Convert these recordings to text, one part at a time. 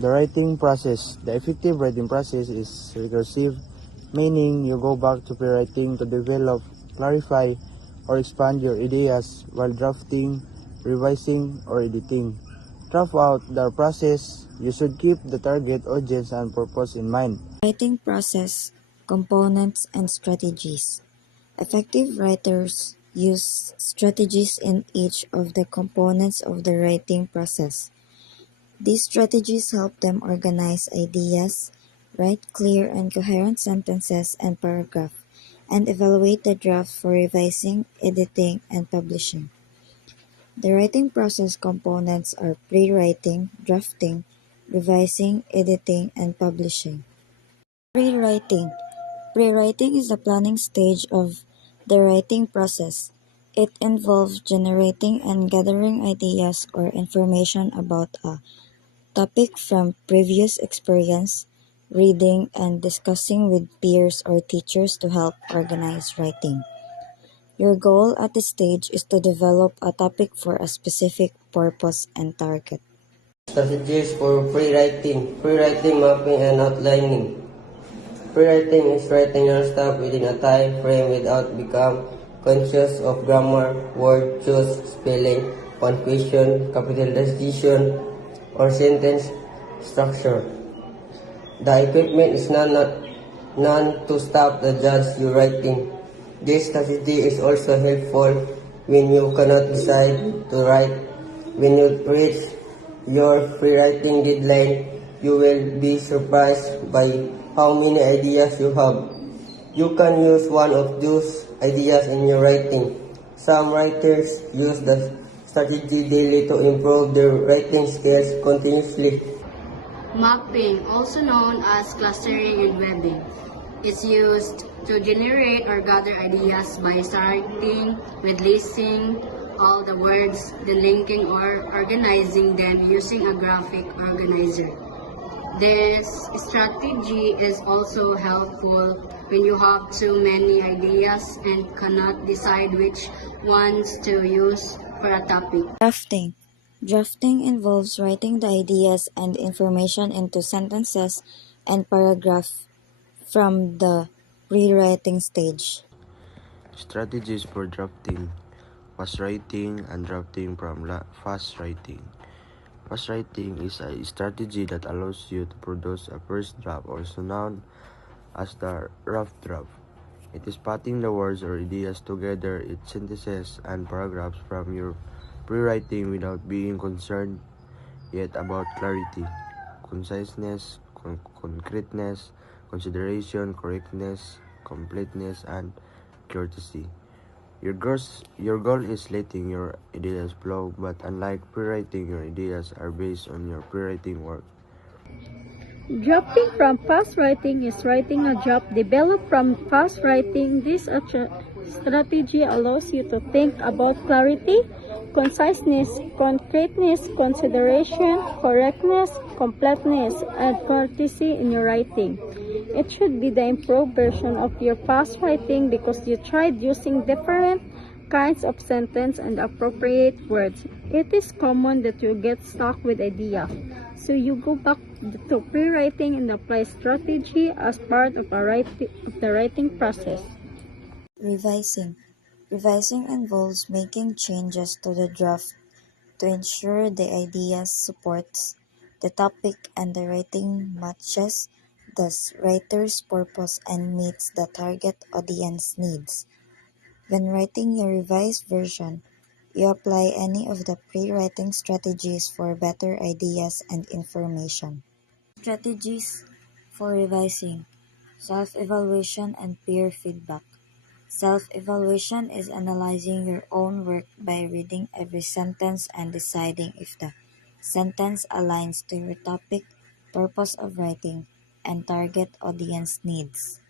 The writing process. The effective writing process is recursive, meaning you go back to pre-writing to develop, clarify, or expand your ideas while drafting, revising, or editing. Throughout the process, you should keep the target audience and purpose in mind. Writing process, components, and strategies. Effective writers use strategies in each of the components of the writing process. These strategies help them organize ideas, write clear and coherent sentences and paragraphs, and evaluate the draft for revising, editing, and publishing. The writing process components are pre-writing, drafting, revising, editing, and publishing. Pre-writing. Pre-writing is the planning stage of the writing process. It involves generating and gathering ideas or information about a topic from previous experience, reading, and discussing with peers or teachers to help organize writing. Your goal at this stage is to develop a topic for a specific purpose and target. Strategies for pre-writing, pre-writing, mapping, and outlining. Pre-writing is writing your stuff within a time frame without become conscious of grammar, word choice, spelling, punctuation, capitalization, or sentence structure. The equipment is none to stop the judge your writing. This strategy is also helpful when you cannot decide to write. When you reach your pre-writing deadline, you will be surprised by how many ideas you have. You can use one of those ideas in your writing. Some writers use the strategy daily to improve their writing skills continuously. Mapping, also known as clustering and webbing, is used to generate or gather ideas by starting with listing all the words, then linking or organizing them using a graphic organizer. This strategy is also helpful when you have too many ideas and cannot decide which ones to use for a topic. Drafting. Drafting involves writing the ideas and information into sentences and paragraphs from the pre-writing stage. Strategies for drafting. Fast writing and drafting from fast writing. Fast writing is a strategy that allows you to produce a first draft, also known as the rough draft. It is putting the words or ideas together in sentences and paragraphs from your pre-writing without being concerned yet about clarity, conciseness, concreteness, consideration, correctness, completeness, and courtesy. Your goal is letting your ideas flow, but unlike pre-writing, your ideas are based on your pre-writing work. Drafting from fast writing is writing a draft developed from fast writing. This strategy allows you to think about clarity, conciseness, concreteness, consideration, correctness, completeness, and courtesy in your writing. It should be the improved version of your fast writing because you tried using different kinds of sentence and appropriate words. It is common that you get stuck with ideas, so you go back to pre-writing and apply strategy as part of the writing process. Revising. Revising involves making changes to the draft to ensure the ideas supports the topic and the writing matches the writer's purpose and meets the target audience needs. When writing your revised version, you apply any of the pre-writing strategies for better ideas and information. Strategies for revising. Self-evaluation and peer feedback. Self-evaluation is analyzing your own work by reading every sentence and deciding if the sentence aligns to your topic, purpose of writing, and target audience needs.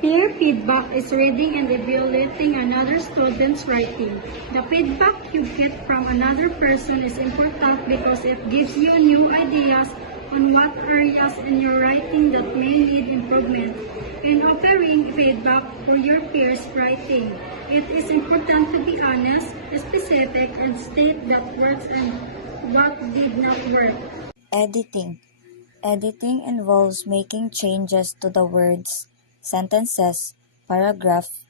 Peer feedback is reading and evaluating another student's writing. The feedback you get from another person is important because it gives you new ideas on what areas in your writing that may need improvement. In offering feedback for your peers' writing, it is important to be honest, specific, and state that works and what did not work. Editing. Editing involves making changes to the words, sentences, paragraph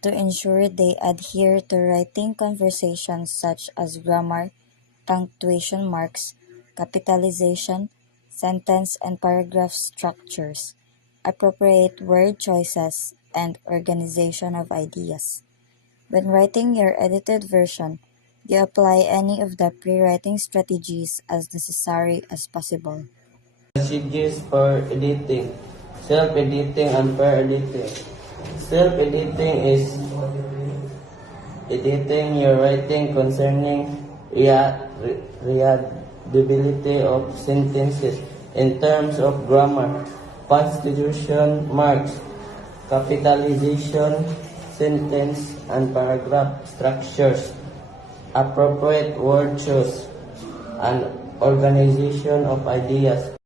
to ensure they adhere to writing conventions such as grammar, punctuation marks, capitalization, sentence and paragraph structures, appropriate word choices, and organization of ideas. When writing your edited version, you apply any of the pre-writing strategies as necessary as possible. Procedures for editing, self-editing and pair editing. Self-editing is editing your writing concerning readability of sentences in terms of grammar, punctuation marks, capitalization, sentence and paragraph structures, appropriate word choice, and organization of ideas.